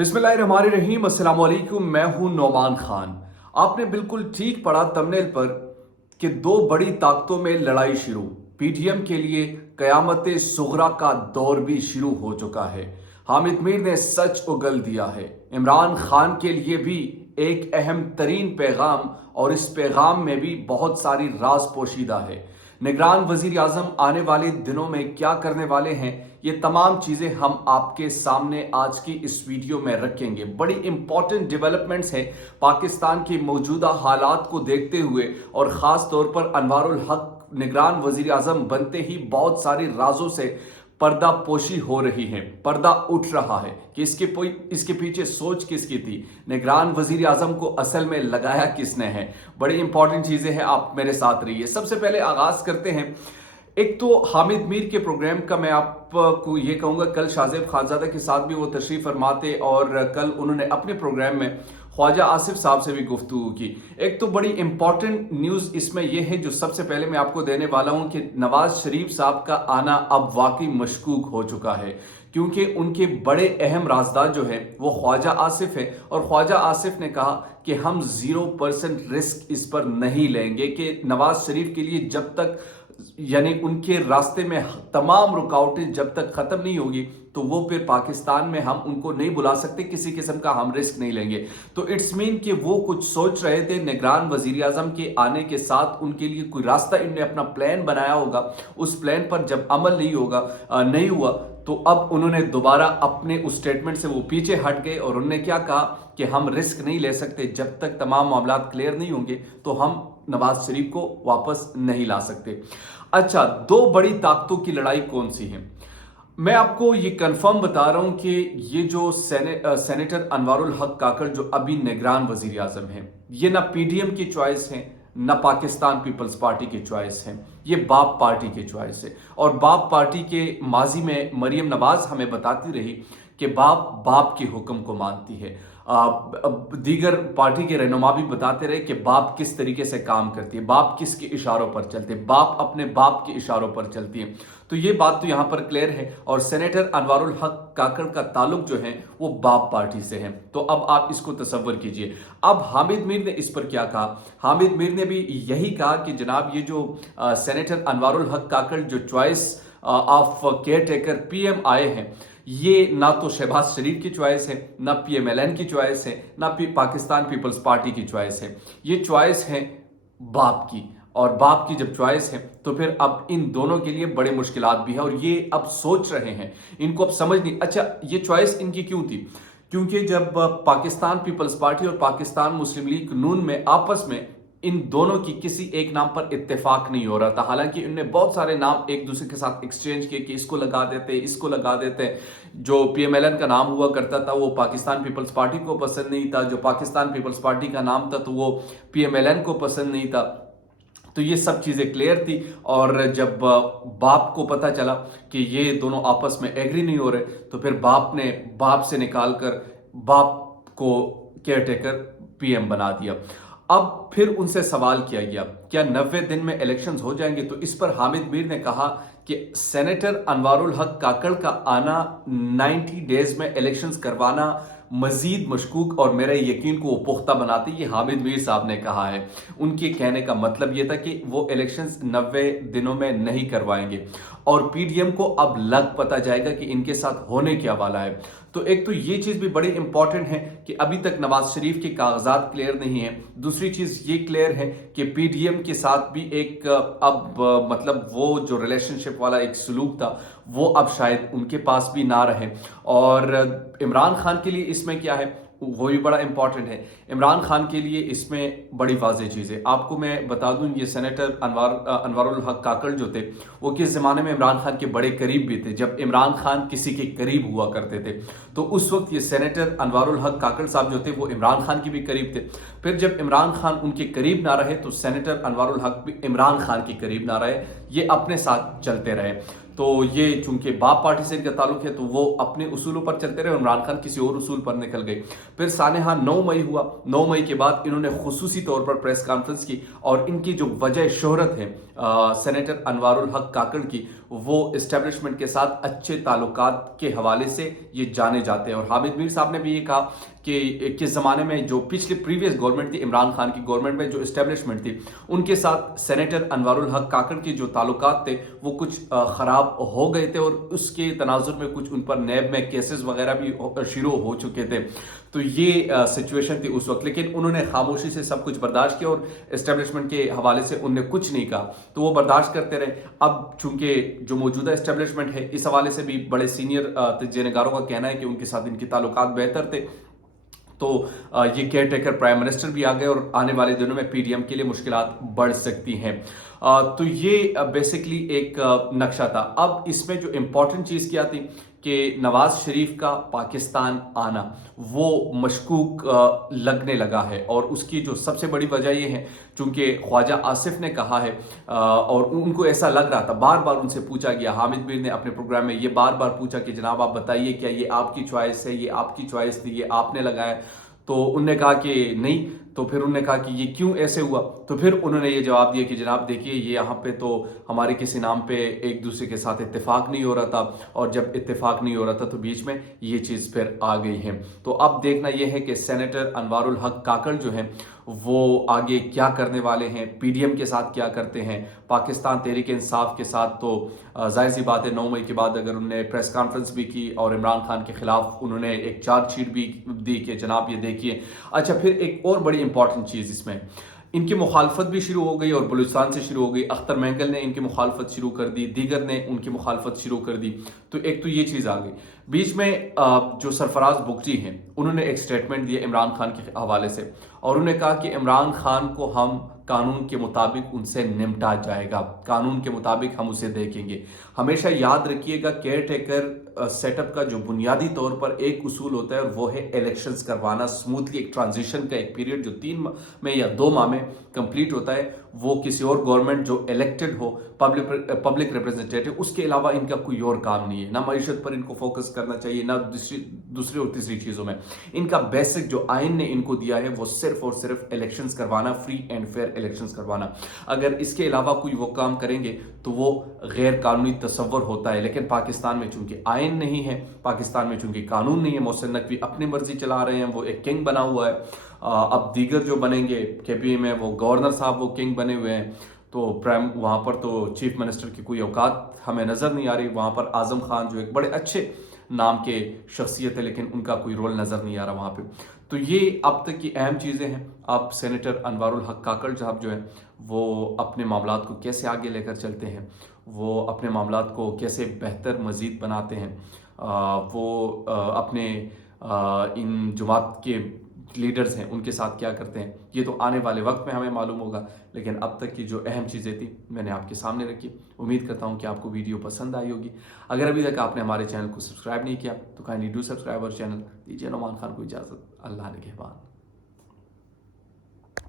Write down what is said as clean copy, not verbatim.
बिस्मिल्लाहिर्रहमानिर्रहीम, अस्सलाम वालेकुम। मैं हूं नौमान खान। आपने बिल्कुल ठीक पढ़ा थंबनेल पर कि दो बड़ी ताकतों में लड़ाई शुरू। पीटीएम के लिए कयामत सुगरा का दौर भी शुरू हो चुका है। हामिद मीर ने सच उगल दिया है। इमरान खान के लिए भी एक अहम तरीन पैगाम, और इस पैगाम में भी बहुत सारी राज पोशीदा है। निगरान वजीर आजम आने वाले दिनों में क्या करने वाले हैं, ये तमाम चीज़ें हम आपके सामने आज की इस वीडियो में रखेंगे। बड़ी इंपॉर्टेंट डेवलपमेंट्स हैं पाकिस्तान के मौजूदा हालात को देखते हुए, और ख़ास तौर पर अनवारुल हक निगरान वजीर आजम बनते ही बहुत सारी राजों से पर्दा पोशी हो रही है। पर्दा उठ रहा है कि इसके पीछे सोच किसकी थी, निगरान वजीर आजम को असल में लगाया किसने है। बड़ी इंपॉर्टेंट चीज़ें हैं, आप मेरे साथ रहिए। सबसे पहले आगाज़ करते हैं। एक तो हामिद मीर के प्रोग्राम का मैं आपको ये कहूँगा, कल शाहजेब खानजादा के साथ भी वो तशरीफ़ फरमाते, और कल उन्होंने अपने प्रोग्राम में ख्वाजा आसिफ साहब से भी गुफ्तगू की। एक तो बड़ी इंपॉर्टेंट न्यूज़ इसमें यह है जो सबसे पहले मैं आपको देने वाला हूं, कि नवाज शरीफ साहब का आना अब वाकई मशकूक हो चुका है, क्योंकि उनके बड़े अहम राजदार जो है वो ख्वाजा आसिफ है, और ख्वाजा आसिफ ने कहा कि हम 0% रिस्क इस पर नहीं लेंगे, कि नवाज शरीफ के लिए जब तक यानी उनके रास्ते में तमाम रुकावटें जब तक खत्म नहीं होगी, तो वो फिर पाकिस्तान में हम उनको नहीं बुला सकते, किसी किस्म का हम रिस्क नहीं लेंगे। तो इट्स मीन कि वो कुछ सोच रहे थे निगरान वजीर आजम के आने के साथ, उनके लिए कोई रास्ता इन्होंने अपना प्लान बनाया होगा। उस प्लान पर जब अमल नहीं हुआ, तो अब उन्होंने दोबारा अपने उस स्टेटमेंट से वो पीछे हट गए, और उन्होंने क्या कहा कि हम रिस्क नहीं ले सकते, जब तक तमाम मामला क्लियर नहीं होंगे तो हम नवाज शरीफ को वापस नहीं ला सकते। अच्छा, दो बड़ी ताकतों की लड़ाई कौन सी है? मैं आपको ये कंफर्म बता रहा हूं कि ये जो सेनेटर अनवारुल हक काकड़ जो अभी निगरान वजीर आजम है, ये ना पीडीएम की चॉइस है, ना पाकिस्तान पीपल्स पार्टी की चॉइस है, ये बाप पार्टी की चॉइस है। और बाप पार्टी के माजी में मरियम नवाज हमें बताती रही कि बाप बाप के हुक्म को मानती है। दीगर पार्टी के रहनुमा भी बताते रहे कि बाप किस तरीके से काम करती है, बाप किसके इशारों पर चलते हैं, बाप अपने बाप के इशारों पर चलती है। तो ये बात तो यहाँ पर क्लियर है, और सेनेटर अनवारुल हक काकड़ का ताल्लुक जो है वो बाप पार्टी से है। तो अब आप इसको तसव्वुर कीजिए। अब हामिद मीर ने इस पर क्या कहा? हामिद मीर ने भी यही कहा कि जनाब ये जो सेनेटर अनवारुल हक काकड़ जो choice of care taker PM आए हैं, ये ना तो शहबाज शरीफ की चॉइस है, ना पीएमएलएन की चॉइस है, ना पाकिस्तान पीपल्स पार्टी की चॉइस है। ये चॉइस है बाप की, और बाप की जब चॉइस है तो फिर अब इन दोनों के लिए बड़े मुश्किलात भी है, और ये अब सोच रहे हैं, इनको अब समझ नहीं। अच्छा, ये चॉइस इनकी क्यों थी? क्योंकि जब पाकिस्तान पीपल्स पार्टी और पाकिस्तान मुस्लिम लीग नून में आपस में इन दोनों की किसी एक नाम पर इत्तेफाक नहीं हो रहा था। हालांकि इन्होंने बहुत सारे नाम एक दूसरे के साथ एक्सचेंज किए कि इसको लगा देते, इसको लगा देते। जो पीएमएलएन का नाम हुआ करता था वो पाकिस्तान पीपल्स पार्टी को पसंद नहीं था, जो पाकिस्तान पीपल्स पार्टी का नाम था तो वो पीएमएलएन को पसंद नहीं था। तो ये सब चीज़ें क्लियर थी, और जब बाप को पता चला कि ये दोनों आपस में एग्री नहीं हो रहे, तो फिर बाप ने बाप से निकाल कर बाप को केयरटेकर पीएम बना दिया। अब फिर उनसे सवाल किया गया, क्या 90 दिन में इलेक्शंस हो जाएंगे? तो इस पर हामिद मीर ने कहा कि सेनेटर अनवारुल हक काकड़ का आना 90 डेज में इलेक्शंस करवाना मजीद मशकूक और मेरे यकीन को पुख्ता बनाती, ये हामिद मीर साहब ने कहा है। उनके कहने का मतलब ये था कि वो इलेक्शंस 90 दिनों में नहीं करवाएंगे, और पीडीएम को अब लग पता जाएगा कि इनके साथ होने क्या वाला है। तो एक तो ये चीज़ भी बड़ी इंपॉर्टेंट है कि अभी तक नवाज शरीफ के कागजात क्लियर नहीं है। दूसरी चीज़ ये क्लियर है कि पीडीएम के साथ भी एक अब मतलब वो जो रिलेशनशिप वाला एक सलूक था वो अब शायद उनके पास भी ना रहे। और इमरान खान के लिए इसमें क्या है वो भी बड़ा इंपॉर्टेंट है। इमरान खान के लिए इसमें बड़ी वाज़ेह चीज़ है। आपको मैं बता दूं, ये सेनेटर अनवारुल हक काकड़ जो थे वो किस ज़माने में इमरान खान के बड़े करीब भी थे, जब इमरान खान किसी के करीब हुआ करते थे। तो उस वक्त ये सेनेटर अनवारुल हक काकड़ साहब जो थे वो इमरान खान के भी करीब थे। फिर जब इमरान खान उनके करीब ना रहे तो सेनेटर अनवारुल हक भी इमरान खान के करीब ना रहे, ये अपने साथ चलते रहे। तो ये चूंकि बाप पार्टी से इनका ताल्लुक है तो वो अपने उसूलों पर चलते रहे, इमरान खान किसी और उसूल पर निकल गए। फिर सानेहा 9 मई हुआ। 9 मई के बाद इन्होंने खुसूसी तौर पर प्रेस कॉन्फ्रेंस की, और इनकी जो वजह शोहरत है सेनेटर अनवारुल हक काकड़ की, وہ اسٹیبلشمنٹ کے ساتھ اچھے تعلقات کے حوالے سے یہ جانے جاتے ہیں. اور حامد میر صاحب نے بھی یہ کہا کہ کس زمانے میں جو پچھلی پریویس گورنمنٹ تھی، عمران خان کی گورنمنٹ میں جو اسٹیبلشمنٹ تھی، ان کے ساتھ سینیٹر انوار الحق کاکڑ کے جو تعلقات تھے وہ کچھ خراب ہو گئے تھے، اور اس کے تناظر میں کچھ ان پر نیب میں کیسز وغیرہ بھی شروع ہو چکے تھے. تو یہ سچویشن تھی اس وقت، لیکن انہوں نے خاموشی سے سب کچھ برداشت کیا اور اسٹیبلشمنٹ کے حوالے سے انہوں نے کچھ نہیں کہا، تو وہ برداشت کرتے رہے. اب چونکہ جو موجودہ اسٹیبلشمنٹ ہے اس حوالے سے بھی بڑے سینئر تجزیہ نگاروں کا کہنا ہے کہ ان کے ساتھ ان کے تعلقات بہتر تھے، تو یہ کیئر ٹیکر پرائم منسٹر بھی آ گئے اور آنے والے دنوں میں پی ڈی ایم کے لیے مشکلات بڑھ سکتی ہیں. تو یہ بیسکلی ایک نقشہ تھا. اب اس میں جو امپورٹنٹ چیز کیا تھی کہ نواز شریف کا پاکستان آنا وہ مشکوک لگنے لگا ہے، اور اس کی جو سب سے بڑی وجہ یہ ہے چونکہ خواجہ آصف نے کہا ہے، اور ان کو ایسا لگ رہا تھا، بار بار ان سے پوچھا گیا، حامد میر نے اپنے پروگرام میں یہ بار بار پوچھا کہ جناب آپ بتائیے کیا یہ آپ کی چوائس ہے، یہ آپ کی چوائس تھی، یہ آپ نے لگایا؟ تو انہوں نے کہا کہ نہیں. تو پھر انہوں نے کہا کہ یہ کیوں ایسے ہوا؟ تو پھر انہوں نے یہ جواب دیا کہ جناب دیکھیے یہ یہاں پہ تو ہمارے کسی نام پہ ایک دوسرے کے ساتھ اتفاق نہیں ہو رہا تھا، اور جب اتفاق نہیں ہو رہا تھا تو بیچ میں یہ چیز پھر آ گئی ہے. تو اب دیکھنا یہ ہے کہ سینیٹر انوار الحق کاکڑ جو ہیں وہ آگے کیا کرنے والے ہیں، پی ڈی ایم کے ساتھ کیا کرتے ہیں، پاکستان تحریک انصاف کے ساتھ. تو ظاہر سی بات ہے 9 مئی کے بعد اگر انہوں نے پریس کانفرنس بھی کی اور عمران خان کے خلاف انہوں نے ایک چارج شیٹ بھی دی کہ جناب یہ دیکھیے. اچھا، پھر ایک اور بڑی امپورٹنٹ چیز اس میں، ان کی مخالفت بھی شروع ہو گئی اور بلوچستان سے شروع ہو گئی. اختر مینگل نے ان کی مخالفت شروع کر دی، دیگر نے ان کی مخالفت شروع کر دی. تو ایک تو یہ چیز آ گئی. بیچ میں جو سرفراز بگٹی ہیں انہوں نے ایک سٹیٹمنٹ دیا عمران خان کے حوالے سے، اور انہوں نے کہا کہ عمران خان کو ہم قانون کے مطابق ان سے نمٹا جائے گا، قانون کے مطابق ہم اسے دیکھیں گے. ہمیشہ یاد رکھیے گا کیئر ٹیکر سیٹ اپ کا جو بنیادی طور پر ایک اصول ہوتا ہے اور وہ ہے الیکشنز کروانا سموتھلی. ایک ٹرانزیشن کا ایک پیریڈ جو 3 میں یا 2 ماہ میں کمپلیٹ ہوتا ہے، وہ کسی اور گورنمنٹ جو الیکٹڈ ہو، پبلک ریپرزنٹیٹیو، اس کے علاوہ ان کا کوئی اور کام نہیں ہے. نہ معیشت پر ان کو فوکس کرنا چاہیے، نہ دوسری اور تیسری چیزوں میں. ان کا بیسک جو آئین نے ان کو دیا ہے وہ صرف اور صرف الیکشنز کروانا، فری اینڈ فیئر الیکشنز کروانا. اگر اس کے علاوہ کوئی وہ کام کریں گے تو وہ غیر قانونی تصور ہوتا ہے. لیکن پاکستان میں چونکہ آئین نہیں ہے، پاکستان میں چونکہ قانون نہیں ہے، محسن نقوی اپنی مرضی چلا رہے ہیں، وہ ایک کنگ بنا ہوا ہے. اب دیگر جو بنیں گے کے پی اے میں، وہ گورنر صاحب وہ کنگ بنے ہوئے ہیں. تو وہاں پر تو چیف منسٹر کی کوئی اوقات ہمیں نظر نہیں آ رہی. وہاں پر اعظم خان جو ایک بڑے اچھے نام کے شخصیت ہے، لیکن ان کا کوئی رول نظر نہیں آ رہا وہاں پہ. تو یہ اب تک کی اہم چیزیں ہیں. اب سینیٹر انوار الحق کاکڑ صاحب جو ہیں وہ اپنے معاملات کو کیسے آگے لے کر چلتے ہیں، وہ اپنے معاملات کو کیسے بہتر مزید بناتے ہیں، وہ اپنے ان جماعت کے لیڈرز ہیں ان کے ساتھ کیا کرتے ہیں، یہ تو آنے والے وقت میں ہمیں معلوم ہوگا. لیکن اب تک کی جو اہم چیزیں تھیں میں نے آپ کے سامنے رکھی. امید کرتا ہوں کہ آپ کو ویڈیو پسند آئی ہوگی. اگر ابھی تک آپ نے ہمارے چینل کو سبسکرائب نہیں کیا تو کائنڈلی ڈو سبسکرائب اور چینل. دیجیے نعمان خان کو اجازت. اللہ نگہبان.